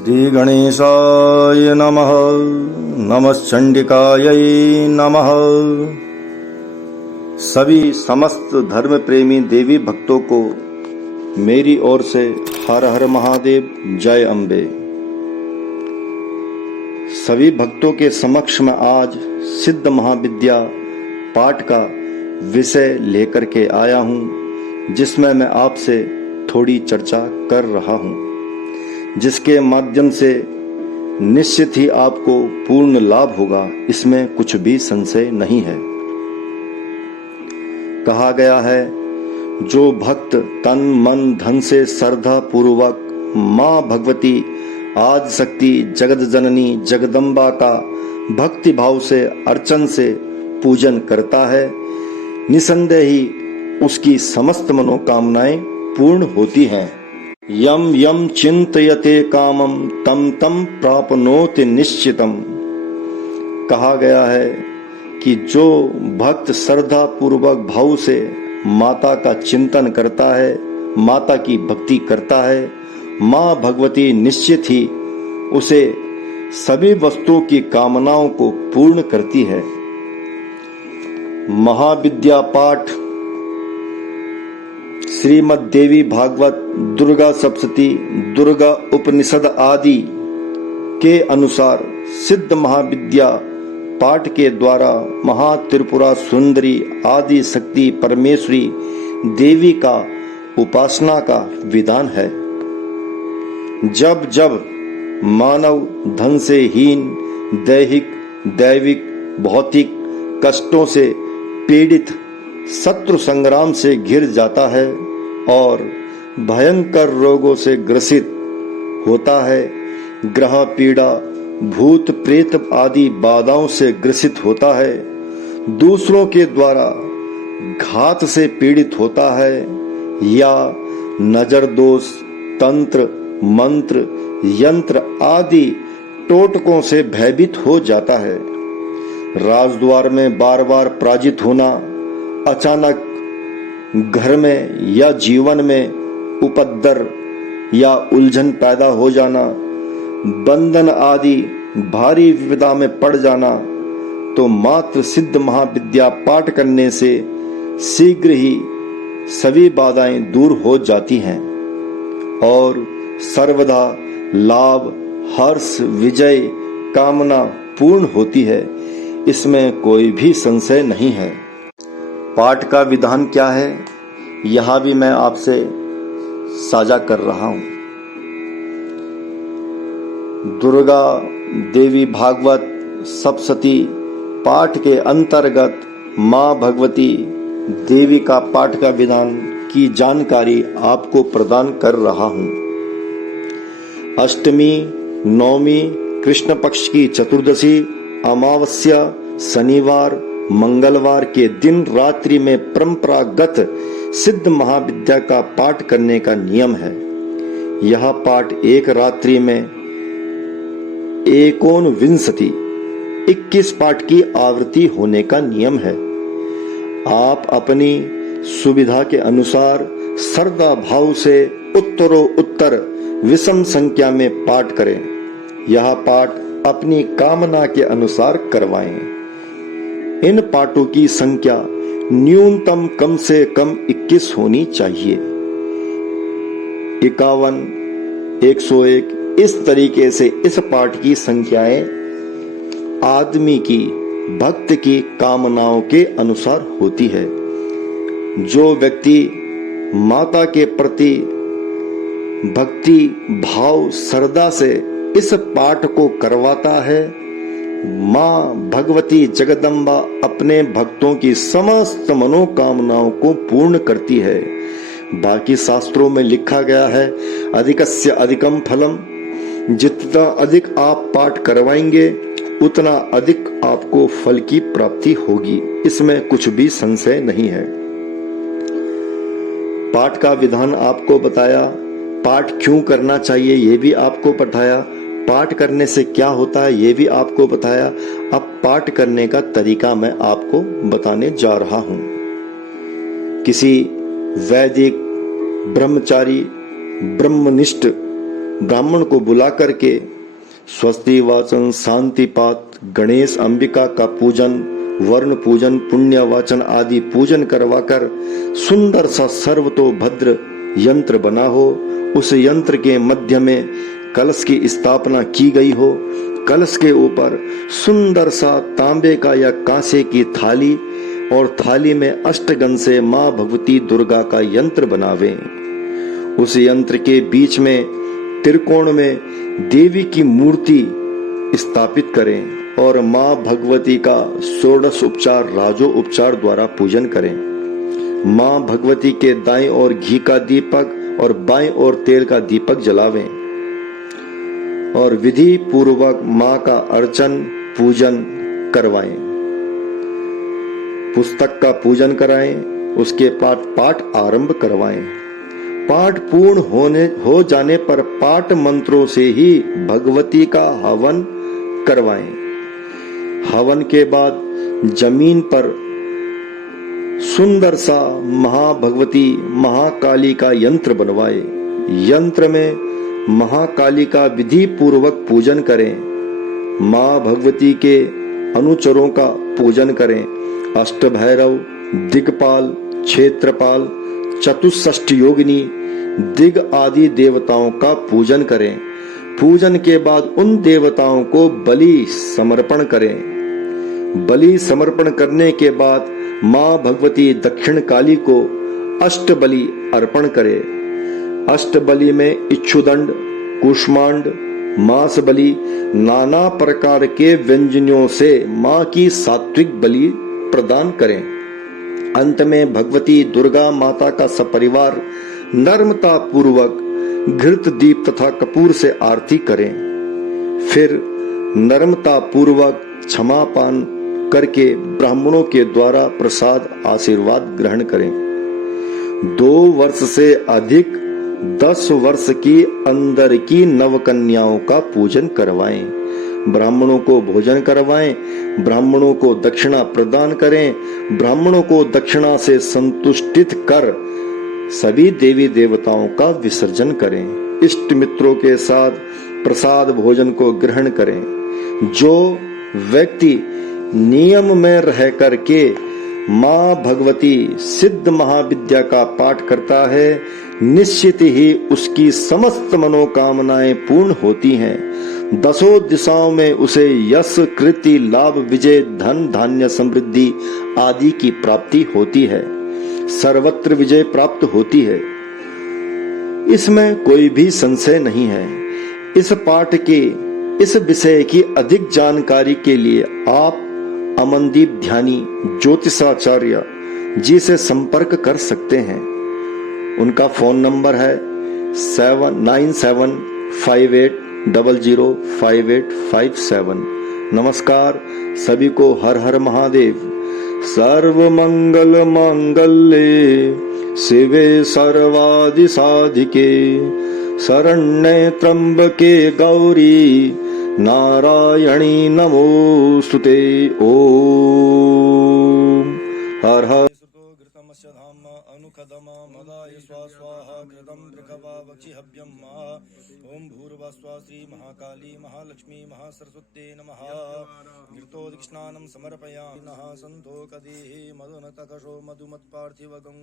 श्री गणेशाय नमः। नमश्चंडिकायै नमः। सभी समस्त धर्म प्रेमी देवी भक्तों को मेरी ओर से हर हर महादेव, जय अम्बे। सभी भक्तों के समक्ष में आज सिद्ध महाविद्या पाठ का विषय लेकर के आया हूँ, जिसमें मैं आपसे थोड़ी चर्चा कर रहा हूँ, जिसके माध्यम से निश्चित ही आपको पूर्ण लाभ होगा। इसमें कुछ भी संशय नहीं है। कहा गया है, जो भक्त तन मन धन से श्रद्धा पूर्वक माँ भगवती आदि शक्ति जगत जननी जगदम्बा का भक्ति भाव से अर्चन से पूजन करता है, निसंदेह ही उसकी समस्त मनोकामनाएं पूर्ण होती हैं। यम यम चिंतयते कामम तम तम प्राप्नोति निश्चितम। कहा गया है कि जो भक्त श्रद्धा पूर्वक भाव से माता का चिंतन करता है, माता की भक्ति करता है, माँ भगवती निश्चित ही उसे सभी वस्तुओं की कामनाओं को पूर्ण करती है। महाविद्या पाठ श्रीमद् देवी भागवत, दुर्गा सप्तशती, दुर्गा उपनिषद आदि के अनुसार सिद्ध महाविद्या पाठ के द्वारा महात्रिपुरा सुंदरी आदि शक्ति परमेश्वरी देवी का उपासना का विधान है। जब जब मानव धन से हीन, दैहिक दैविक भौतिक कष्टों से पीड़ित, शत्रु संग्राम से घिर जाता है और भयंकर रोगों से ग्रसित होता है, ग्रह पीड़ा, भूत प्रेत आदि बाधाओं से ग्रसित होता है, दूसरों के द्वारा घात से पीड़ित होता है, या नजर दोष, तंत्र मंत्र यंत्र आदि टोटकों से भयभीत हो जाता है, राजद्वार में बार बार पराजित होना, अचानक घर में या जीवन में उपद्रव या उलझन पैदा हो जाना, बंधन आदि भारी विपदा में पड़ जाना, तो मात्र सिद्ध महाविद्या पाठ करने से शीघ्र ही सभी बाधाएं दूर हो जाती हैं और सर्वदा लाभ, हर्ष, विजय कामना पूर्ण होती है। इसमें कोई भी संशय नहीं है। पाठ का विधान क्या है, यह भी मैं आपसे साझा कर रहा हूं। दुर्गा देवी भागवत सप्तशती पाठ के अंतर्गत मां भगवती देवी का पाठ का विधान की जानकारी आपको प्रदान कर रहा हूं। अष्टमी, नवमी, कृष्ण पक्ष की चतुर्दशी, अमावस्या, शनिवार, मंगलवार के दिन रात्रि में परंपरागत सिद्ध महाविद्या का पाठ करने का नियम है। यह पाठ एक रात्रि में 21 पाठ की आवृत्ति होने का नियम है। आप अपनी सुविधा के अनुसार श्रद्धा भाव से उत्तरोत्तर विषम संख्या में पाठ करें। यह पाठ अपनी कामना के अनुसार करवाएं। इन पाठों की संख्या न्यूनतम कम से कम 21 होनी चाहिए। 51, 101 इस तरीके से इस पाठ की संख्याएं आदमी की भक्त की कामनाओं के अनुसार होती है। जो व्यक्ति माता के प्रति भक्ति भाव श्रद्धा से इस पाठ को करवाता है, माँ भगवती जगदम्बा अपने भक्तों की समस्त मनोकामनाओं को पूर्ण करती है। बाकी शास्त्रों में लिखा गया है, अधिकस्य अधिकम फलम। जितना अधिक आप पाठ करवाएंगे उतना अधिक आपको फल की प्राप्ति होगी। इसमें कुछ भी संशय नहीं है। पाठ का विधान आपको बताया, पाठ क्यों करना चाहिए ये भी आपको बताया, पाठ करने से क्या होता है ये भी आपको बताया। अब पाठ करने का तरीका मैं आपको बताने जा रहा हूं। किसी वैदिक ब्रह्मचारी ब्रह्मनिष्ठ ब्राह्मण को बुला करके स्वस्ति वाचन, शांति पाठ, गणेश अंबिका का पूजन, वर्ण पूजन, पुण्य वाचन आदि पूजन करवाकर सुंदर सा सर्वतोभद्र यंत्र बना हो। उस यंत्र के मध्य में कलश की स्थापना की गई हो। कलश के ऊपर सुंदर सा तांबे का या कांसे की थाली और थाली में अष्टगन से मां भगवती दुर्गा का यंत्र बनावे। उस यंत्र के बीच में त्रिकोण में देवी की मूर्ति स्थापित करें और मां भगवती का षोडश उपचार राजो उपचार द्वारा पूजन करें। मां भगवती के दाएं ओर घी का दीपक और बाएं ओर तेल का दीपक जलावें और विधि पूर्वक मां का अर्चन पूजन करवाएं। पुस्तक का पूजन कराएं, उसके पाठ आरंभ करवाएं। पाठ पूर्ण हो जाने पर पाठ मंत्रों से ही भगवती का हवन करवाएं। हवन के बाद जमीन पर सुंदर सा महाभगवती महाकाली का यंत्र बनवाए। यंत्र में महाकाली का विधि पूर्वक पूजन करें। मां भगवती के अनुचरों का पूजन करें। अष्टभैरव, दिग्पाल, क्षेत्रपाल, चतुष्षष्टि योगिनी, दिग आदि देवताओं का पूजन करें। पूजन के बाद उन देवताओं को बलि समर्पण करें। बलि समर्पण करने के बाद मां भगवती दक्षिण काली को अष्ट बलि अर्पण करे। अष्ट बलि में इच्छुदंड, कुष्मांड, मांस बलि, नाना प्रकार के व्यंजनों से मां की सात्विक बलि प्रदान करें। अंत में भगवती दुर्गा माता का सपरिवार नर्मता पूर्वक घृत दीप तथा कपूर से आरती करें। फिर नर्मता पूर्वक क्षमापान करके ब्राह्मणों के द्वारा प्रसाद आशीर्वाद ग्रहण करें। 2 वर्ष से अधिक 10 वर्ष की अंदर की नवकन्याओं का पूजन करवाएं। ब्राह्मणों को भोजन करवाएं। ब्राह्मणों को दक्षिणा प्रदान करें। ब्राह्मणों को दक्षिणा से संतुष्टित कर सभी देवी देवताओं का विसर्जन करें। इष्ट मित्रों के साथ प्रसाद भोजन को ग्रहण करें। जो व्यक्ति नियम में रह करके मां भगवती सिद्ध महाविद्या का पाठ करता है, निश्चित ही उसकी समस्त मनोकामनाएं पूर्ण होती हैं। 10 दिशाओं में उसे यश, कृति, लाभ, विजय, धन, धान्य, समृद्धि आदि की प्राप्ति होती है। सर्वत्र विजय प्राप्त होती है। इसमें कोई भी संशय नहीं है। इस पाठ के इस विषय की अधिक जानकारी के लिए आप अमनदीप ध्यानी ज्योतिषाचार्य जी से संपर्क कर सकते हैं। उनका फोन नंबर है 9758005857। नमस्कार सभी को। हर हर महादेव। सर्वमंगल मांगल्ये शिवे सर्वादि साधिके शरण्ये त्र्यंबके गौरी नारायणी नमोस्तुते। ओम हर हर अनुखदमामदाय स्वाहा कृतं बृहवा वक्षिहव्यं ओम भूर्भुवस्सुः श्री महाकाली महालक्ष्मी महासरस्वत्यै नमः। घृतोदीक्ष्णानं समर्पयामि। सन्तो कदेहि मधुनतकशो मधुमत्पार्थिव गंगा